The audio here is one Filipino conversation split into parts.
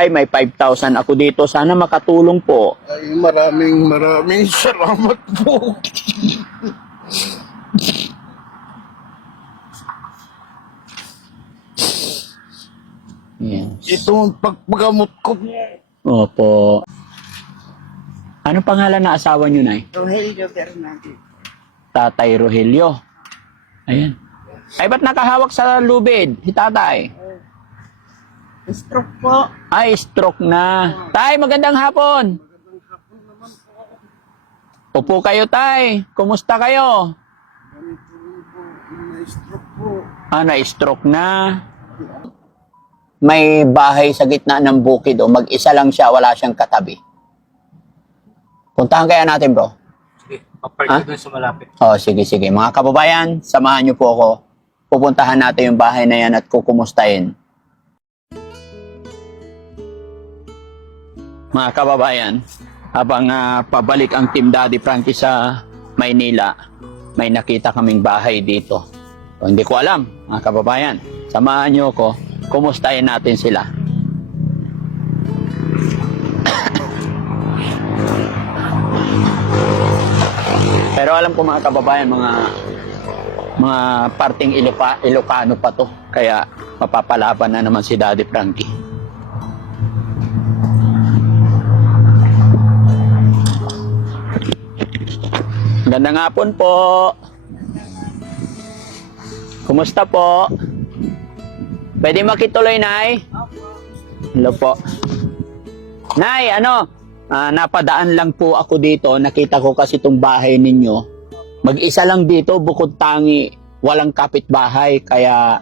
Ay, may 5,000 ako dito. Sana makatulong po. Ay, maraming salamat po. Yes. Ito ang pagpagamot ko po. Opo. Anong pangalan na asawa niyo, Nay? Rogelio Bernadette. Tatay Rogelio. Ayan. Ay, ba't nakahawak sa lubid? Si tatay. Stroke po. Ay, stroke na. Tay, magandang hapon. Upo kayo, tay. Kumusta kayo? Ganito rin po, na-stroke po. Ah, na-stroke na. May bahay sa gitna ng bukid o mag-isa lang siya, wala siyang katabi. Puntahan kaya natin, bro. Sige, papark doon sa malapit. Oh, sige, sige. Mga kababayan, samahan niyo po ako. Pupuntahan natin yung bahay na yan at kukumustahin. Mga kababayan, habang pabalik ang Team Daddy Frankie sa Maynila, may nakita kaming bahay dito. O, hindi ko alam, mga kababayan. Samahan niyo ako, kumustahin natin sila. Pero alam ko mga kababayan, mga parting Ilocano pa to. Kaya mapapalaban na naman si Daddy Frankie. Magandang hapon po. Kumusta po? Pwede makituloy, Nay? Hello po. Nay, napadaan lang po ako dito. Nakita ko kasi itong bahay ninyo. Mag-isa lang dito, bukod tangi, walang kapitbahay. Kaya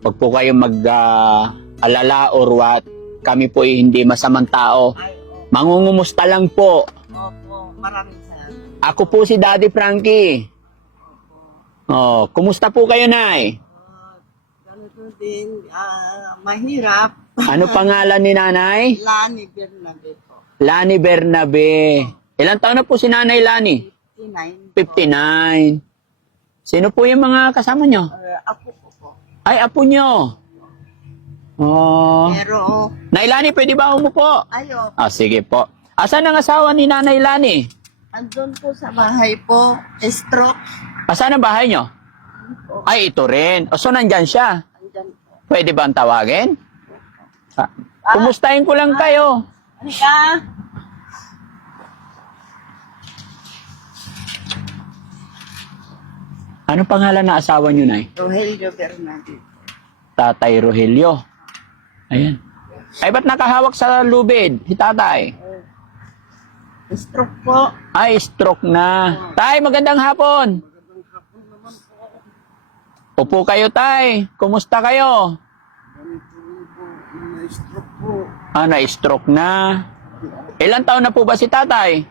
wag po kayong mag-alala or what. Kami po ay hindi masamang tao. Ay, Mangungumusta lang po. opo. Maraming salamat. Ako po si Daddy Frankie. Oh, kumusta po kayo, Nay? Ganito din, mahirap. Ano pangalan ni Nanay? Lani Bernadette po. Lani Bernabe. Ilang taon na po si Nanay Lani? 59. 59. Sino po yung mga kasama nyo? Apo ko po. Ay, apo nyo. Oh. Pero, Nay Lani, pwede ba umupo? ayo, Ah, sige po. Asan ang asawa ni Nanay Lani? andun po sa bahay po, stroke. Asan ang bahay nyo? Po. Ay, ito rin. O, so nandyan siya. Andyan po. Pwede ba ang tawagin? Ah, kumustahin ko lang kayo. Ano ka? Anong pangalan na asawa nyo, Nay? Rogelio Bernadette. Tatay Rogelio. Ayan. Ay, ba't nakahawak sa lubid? Si tatay. Stroke po. Ay, stroke na. Tay, magandang hapon. Upo kayo, tay. Kumusta kayo? Ganito rin po, na-stroke po. Ah, na-stroke na. Ilang taon na po ba si tatay?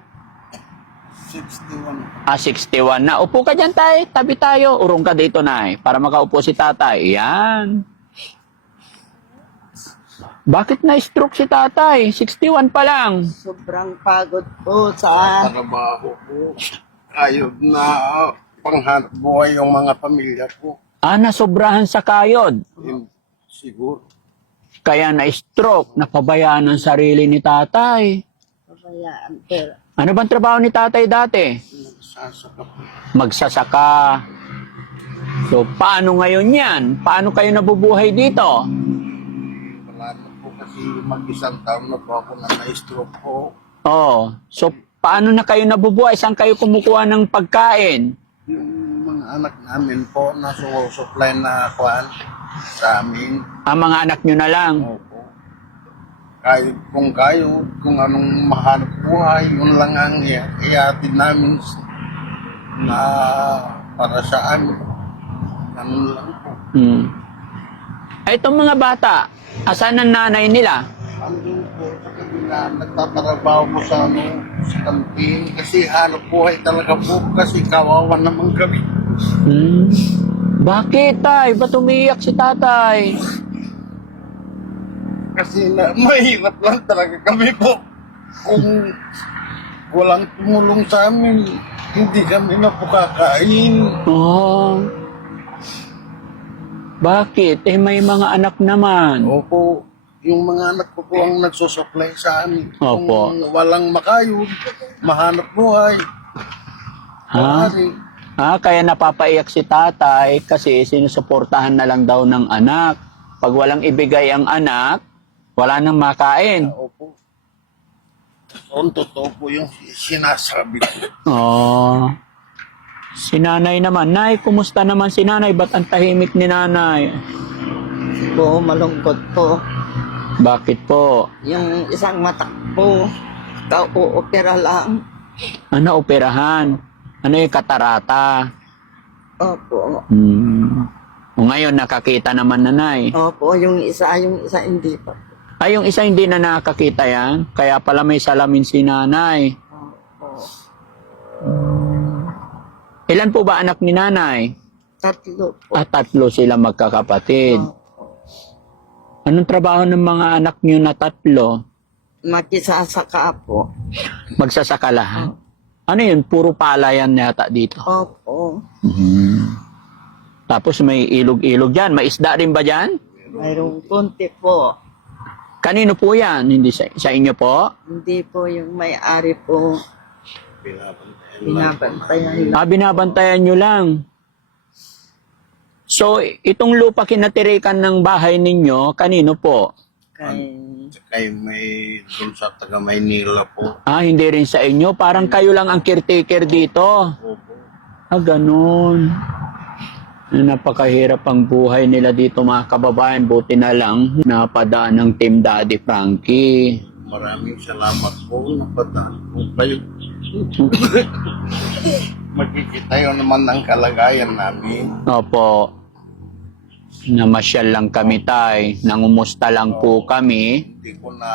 61. Ah, 61 na. Upo ka dyan, tay. Tabi tayo. Urong ka dito, nay. Para makaupo si tatay. Yan. Bakit na-stroke si tatay? 61 pa lang. Sobrang pagod po sa Trabaho po. Ayod na panghanap buhay yung mga pamilya ko. Ah, nasobrahan sa kayod. Siguro. Kaya na-stroke. Napabayaan ang sarili ni tatay. kabayaan. Pero, Ano bang trabaho ni tatay dati? Nagsasaka po. Magsasaka. So, paano ngayon yan? Paano kayo nabubuhay dito? Wala na po kasi mag-isang taon na po ako na na-stroke po. Oh, so paano na kayo nabubuhay? Saan kayo kumukuha ng pagkain? Yung mga anak namin po na supply na kuhaan sa amin. Ang mga anak nyo na lang. Opo. Kahit kung kayo, kung anong mahanap buhay, yun lang ang iatid namin na para sa amin. Ganun lang po. Ay, itong mga bata, asan ang nanay nila? Andun po sa kabila, nagtatrabaho ko sa kantin kasi hanap buhay talaga po kasi kawawa naman kami. Bakit, tay? Ba't umiiyak si tatay? Kasi mahirap lang talaga kami po. Kung walang tumulong sa amin, hindi kami na po kakain. Oh. Bakit? Eh, may mga anak naman. Opo, yung mga anak ko po ang nagsusupply sa amin. Opo. Kung walang makayod, mahanap buhay. Ha? Maaari. Kaya napapaiyak si tatay kasi sinusuportahan na lang daw ng anak. Pag walang ibigay ang anak, wala nang makain. Opo. Ang totoo po yung sinasabi ko. Oh. Si nanay naman. Nay, kumusta naman si nanay? Ba't ang tahimik ni nanay? Po, malungkot po. Bakit po? Yung isang mata po, kauopera lang. Ano operahan? Ano yung katarata? Opo. O ngayon, nakakita naman nanay. Opo, yung isa hindi pa. Ay, yung isa hindi na nakakita yan. Kaya pala may salamin si nanay. Opo. Ilan po ba anak ni nanay? 3 po. 3 sila magkakapatid. Opo. Anong trabaho ng mga anak niyo na 3? Makisasaka po. Magsasaka lahat? Ano yun? Puro palayan yata dito. Opo. Tapos may ilog-ilog dyan. May isda rin ba dyan? Mayroong konti po. Kanino po yan? Hindi sa inyo po? Hindi po yung may-ari po. Binabantayan lang. Binabantayan nyo lang. So, itong lupa kinatirikan ng bahay ninyo, kanino po? Kay May dun sa taga Maynila po. Hindi rin sa inyo. Parang kayo lang ang caretaker dito. Opo. Ganun. Napakahirap ang buhay nila dito mga kababayan. Buti na lang napadaan ng Team Daddy Frankie. Maraming salamat po. Napadaan po kayo. Magkikita yun naman ang kalagayan namin. Opo. Namasyal lang kami, tay. Nangumusta lang po kami. Hindi ko na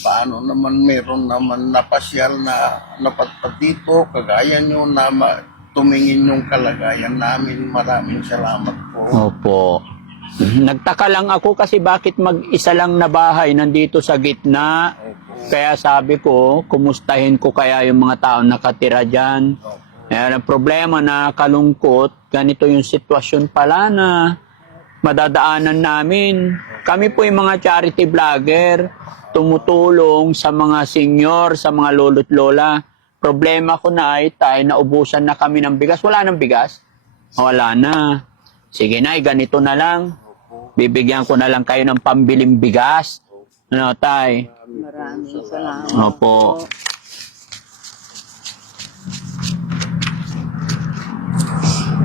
paano naman meron naman napasyal na napadpad dito. Kagaya nyo na tumingin yung kalagayan namin. Maraming salamat po. Opo. Nagtaka lang ako kasi bakit mag-isa lang na bahay nandito sa gitna. Opo. Kaya sabi ko, kumustahin ko kaya yung mga tao nakatira dyan. Opo. Ang problema na kalungkot, ganito yung sitwasyon pala na madadaanan namin. Kami po yung mga charity vlogger, tumutulong sa mga senior, sa mga lolo't lola. Problema ko na ay naubusan na kami ng bigas. Wala nang bigas? Wala na. Sige na, ganito na lang. Bibigyan ko na lang kayo ng pambiling bigas. Ano, tay? maraming salamat. Opo. po.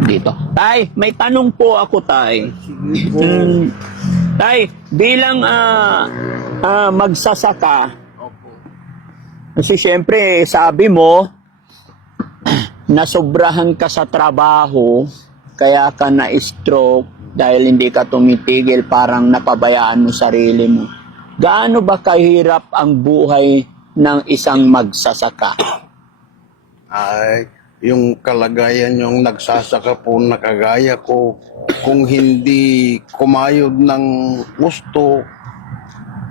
Dito. Tay, may tanong po ako, tay. Tay, bilang magsasaka, Opo. kasi syempre, sabi mo, nasobrahan ka sa trabaho, kaya ka na-stroke dahil hindi ka tumitigil, parang napabayaan mo sarili mo. Gaano ba kahirap ang buhay ng isang magsasaka? Ay, yung kalagayan yung nagsasaka po na kagaya ko, kung hindi kumayod ng gusto,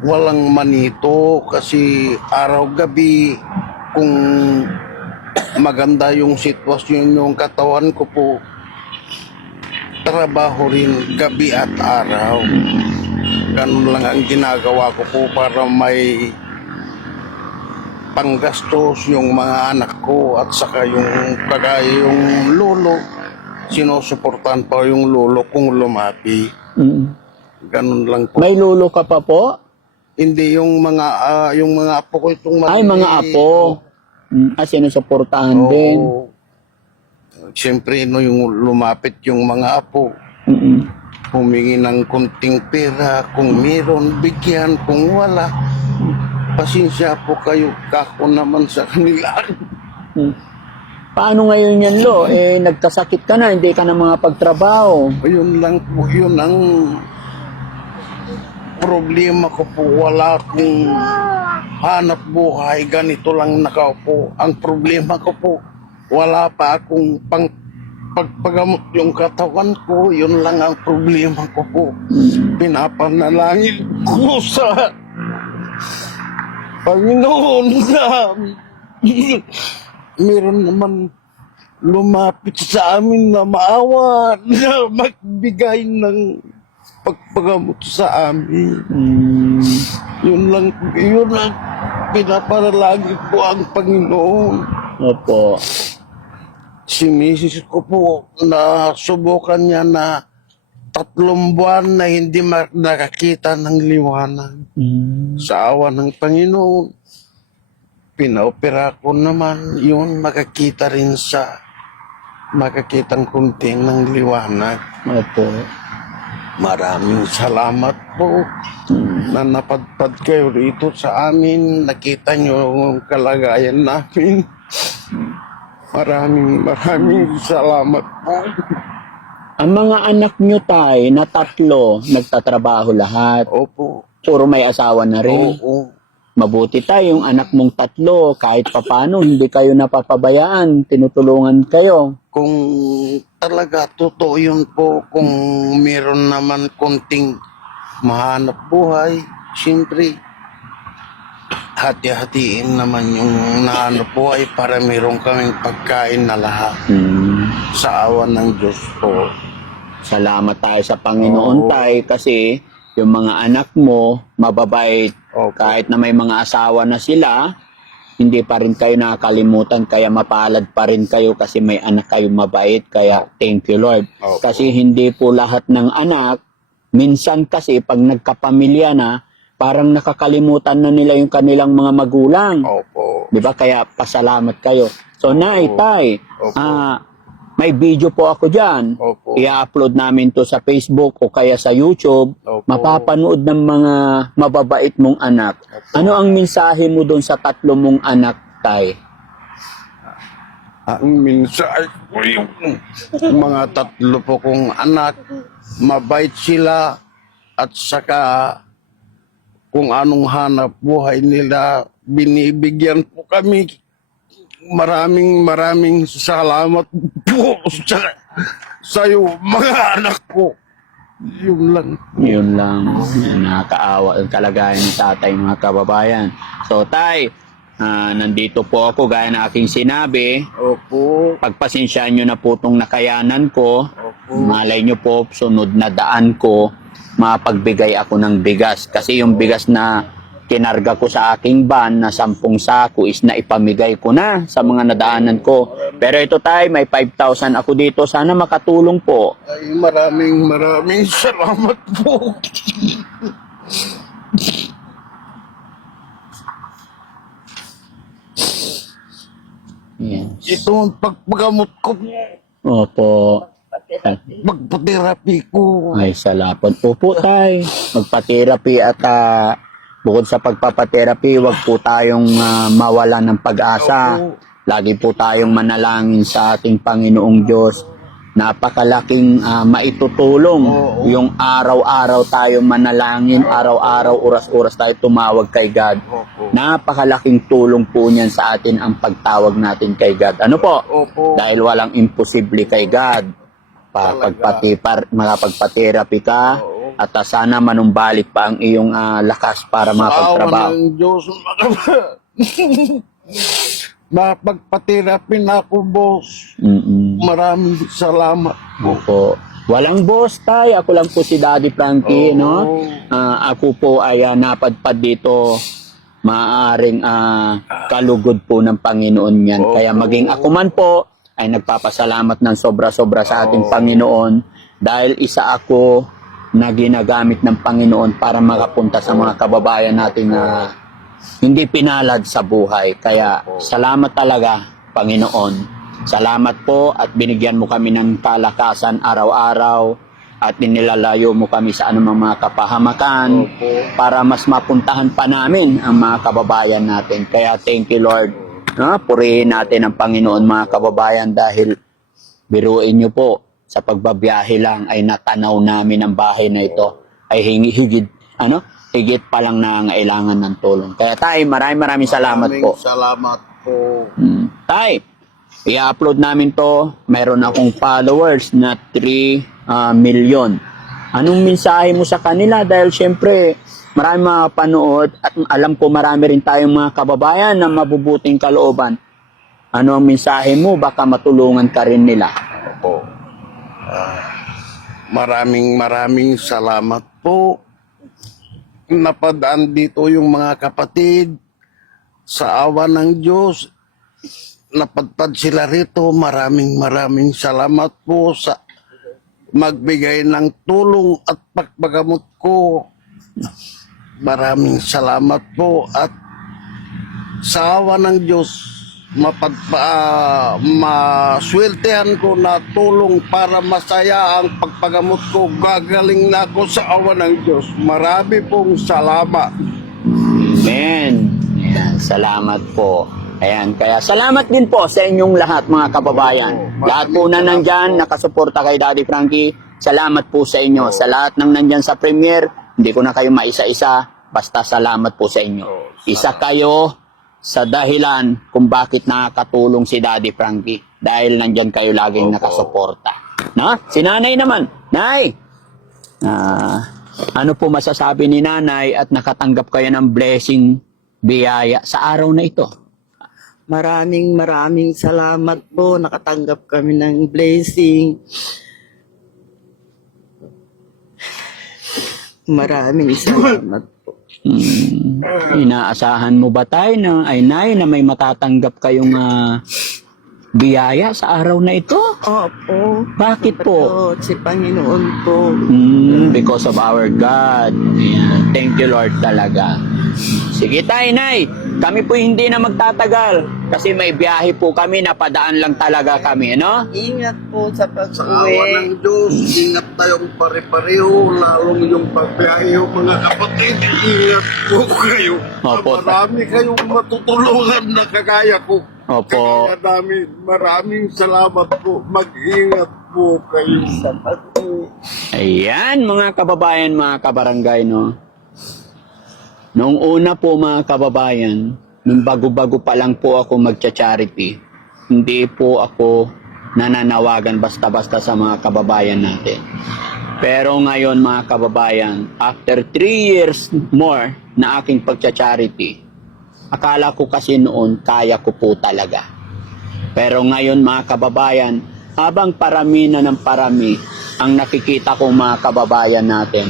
walang manito kasi araw-gabi, kung maganda yung sitwasyon yung katawan ko po, trabaho rin gabi at araw. Ganun lang ang ginagawa ko po para may panggastos yung mga anak ko at saka yung kagaya yung lolo, sinusuportahan pa yung lolo kung lumapi. Ganun lang po. May lulo ka pa po? Hindi yung mga apo ko itong Ay, mga apo. Sinusuportahan din. Siyempre, no, yung lumapit yung mga apo, humingi ng kunting pera, kung meron, bigyan, kung wala, pasensya po kayo, kako naman sa kanila. Paano ngayon yan, Lo? Nagkasakit ka na, hindi ka na mga pagtrabaho. Yun lang po, yun ang problema ko po. Wala akong hanap buhay, ganito lang nakaupo. Ang problema ko po, wala pa akong pagpagamot yung katawan ko, yun lang ang problema ko po. Pinapanalangin ko sa Panginoon na meron naman lumapit sa amin na maawa, na magbigay ng pagpagamot sa amin. Mm. Yun lang pinaparalagi ko ang Panginoon. Opo. Si misis ko po, na subukan niya na 3 buwan na hindi nakakita ng liwanag. Mm. Sa awa ng Panginoon, pinaopera ko naman, yun makakita rin sa makakitang kunti ng liwanag. Opo. Maraming salamat po na napadpad kayo rito sa amin. Nakita niyo ang kalagayan namin. Maraming salamat po. Ang mga anak nyo, tay, na 3, nagtatrabaho lahat. Opo. Puro may asawa na rin. Oo. Mabuti tayo, yung anak mong 3, kahit papano, hindi kayo napapabayaan, tinutulungan kayo. Kung talaga totoo yun po, kung meron naman konting mahanap buhay, siyempre, hati-hatiin naman yung nahanap buhay para meron kaming pagkain na lahat. Sa awa ng Diyos po. Salamat tayo sa Panginoon, Oo. tay, kasi yung mga anak mo, mababait. Opo. Kahit na may mga asawa na sila, hindi pa rin kayo nakakalimutan, kaya mapalad pa rin kayo kasi may anak kayo mabait, kaya thank you Lord. Opo. Kasi hindi po lahat ng anak, minsan kasi pag nagkapamilya na, parang nakakalimutan na nila yung kanilang mga magulang. Opo. Di ba? Kaya pasalamat kayo. So, nay, tay, Opo. may video po ako dyan. Opo. I-upload namin to sa Facebook o kaya sa YouTube. Opo. Mapapanood ng mga mababait mong anak. Opo. Ano ang mensahe mo doon sa 3 mong anak, tay? Ang mensahe ko yung mga 3 po kong anak, mabait sila at saka kung anong hanap buhay nila, binibigyan po kami. Maraming salamat po sa iyo, mga anak ko. Yun lang. Yun lang. Nakakaawa ang kalagayan ni tatay, mga kababayan. So, tay, nandito po ako gaya na aking sinabi. Opo. Pagpasensyaan nyo na po itong nakayanan ko. Opo. Malay nyo po, sunod na daan ko, mapagbigay ako ng bigas. Kasi yung bigas na kinarga ko sa aking van na 10 sako is na ipamigay ko na sa mga nadaanan ko. Pero ito tay, may 5,000 ako dito. Sana makatulong po. Ay, maraming salamat po. Yes. Ito ang pagpagamot ko po. Opo. Magpa-therapy ko. Ay, salamat po tay. Magpa-therapy at bukod sa pagpapatherapy, wag po tayong mawala ng pag-asa. Opo. Lagi po tayong manalangin sa ating Panginoong Diyos. Napakalaking maitutulong Oo. yung araw-araw tayo manalangin, araw-araw, oras-oras tayo tumawag kay God. Opo. Napakalaking tulong po niyan sa atin ang pagtawag natin kay God. Ano po? Opo. Dahil walang imposible kay God. Makapagpa-therapy ka Oo. at sana manumbalik pa ang iyong lakas para Sa awa mapagtrabaho. ng Diyos, mapagpa-therapy na ako, boss. Mm-mm. Maraming salamat po. Opo. Walang boss tay, ako lang po si Daddy Frankie, Oo. no? Ako po ay napadpad dito, maaaring kalugod po ng Panginoon yan. Oo. Kaya maging ako man po, ay nagpapasalamat ng sobra-sobra sa ating Oo. Panginoon dahil isa ako na ginagamit ng Panginoon para makapunta sa mga kababayan natin na hindi pinalad sa buhay. Kaya salamat talaga, Panginoon. Salamat po at binigyan mo kami ng kalakasan araw-araw at inilalayo mo kami sa anumang mga kapahamakan Opo. para mas mapuntahan pa namin ang mga kababayan natin. Kaya thank you, Lord. Purihin natin ang Panginoon, mga kababayan, dahil biruin nyo po, sa pagbabiyahe lang ay natanaw namin ang bahay na ito ay higit pa lang nangailangan ng tulong. Kaya tay, maraming salamat po. Salamat po. Tay, i-upload namin to. Meron akong followers na 3 million. Anong mensahe mo sa kanila? Dahil syempre, marami mga panood at alam ko marami rin tayong mga kababayan na mabubuting kalooban. Ano ang mensahe mo? Baka matulungan ka rin nila. Opo. maraming salamat po. Napadaan dito yung mga kapatid. Sa awa ng Diyos, napadpad sila rito. Maraming salamat po sa magbigay ng tulong at pagpagamot ko. Maraming salamat po at sa awa ng Diyos, masweltehan ko na tulong para masaya ang pagpagamot ko. Gagaling na ako sa awa ng Diyos. Marami pong salamat. Amen. Ayan, salamat po. Ayan, kaya salamat din po sa inyong lahat mga kababayan. Lahat po na nandyan, nakasuporta kay Daddy Frankie. Salamat po sa inyo. Sa lahat ng nandyan sa premiere, hindi ko na kayo maisa-isa. Basta salamat po sa inyo. Isa kayo sa dahilan kung bakit nakakatulong si Daddy Frankie. Dahil nandyan kayo laging nakasuporta. Na? Si Nanay naman. Nay! Ano po masasabi ni Nanay at nakatanggap kayo ng blessing, biyaya sa araw na ito? Maraming salamat po. Nakatanggap kami ng blessing. Maraming salamat po. Inaasahan mo ba tayo na Nay na may matatanggap kayong biyaya sa araw na ito? Opo. Bakit po? Lord, si Panginoon po. Because of our God. Ayan. Thank you Lord talaga. Sige tayo Nay, kami po hindi na magtatagal kasi may biyahe po kami, napadaan lang talaga kami, no? Ingat po sa Sa awa pag-uwi. ng Diyos, ingat tayong pare-pareho, lalong yung pagbiyahe mga kapatid. Ingat po kayo. Opo. Marami kayong matutulungan na kagaya ko. Opo. Kaya namin, maraming salamat po. Mag-ingat po kayo. Sa pag-uwi. Ayan, mga kababayan, mga kabarangay, no? Noong una po, mga kababayan, nung bago-bago pa lang po ako magcha-charity, hindi po ako nananawagan basta-basta sa mga kababayan natin. Pero ngayon, mga kababayan, after 3 years more na aking pagcha-charity, akala ko kasi noon, kaya ko po talaga. Pero ngayon, mga kababayan, habang parami na ng parami ang nakikita kong mga kababayan natin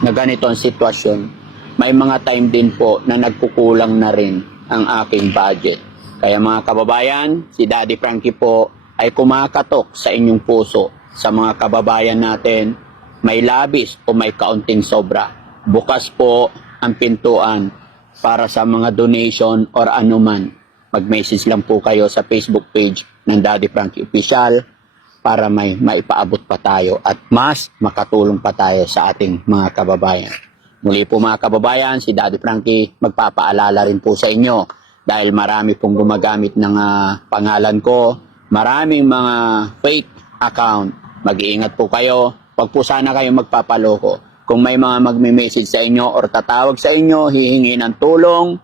na ganito ang sitwasyon, may mga time din po na nagkukulang na rin ang aking budget. Kaya mga kababayan, si Daddy Frankie po ay kumakatok sa inyong puso sa mga kababayan natin, may labis o may kaunting sobra. Bukas po ang pintuan para sa mga donation or anuman. Mag-message lang po kayo sa Facebook page ng Daddy Frankie Official para may maipaabot pa tayo at mas makatulong pa tayo sa ating mga kababayan. Muli po mga kababayan, si Daddy Frankie magpapaalala rin po sa inyo dahil marami pong gumagamit ng pangalan ko, maraming mga fake account. Mag-iingat po kayo, wag po sana kayo magpapaloko. Kung may mga magme-message sa inyo or tatawag sa inyo, hihingi ng tulong,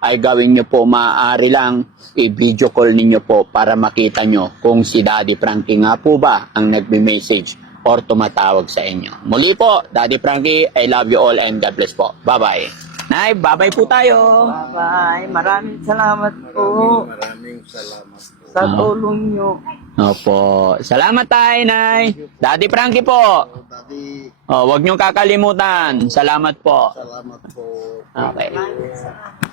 ay gawin nyo po, maaari lang, i-video call ninyo po para makita nyo kung si Daddy Frankie nga po ba ang nagme-message or tumatawag sa inyo. Muli po, Daddy Frankie, I love you all and God bless po. Bye-bye. Nay, bye-bye po tayo. Bye-bye. Maraming salamat po Maraming salamat po. sa tulong nyo. Opo. Salamat tayo, Nay. Daddy Frankie po. Daddy, Oh, wag niyong kakalimutan. Salamat po. salamat po. Okay. Maraming salamat.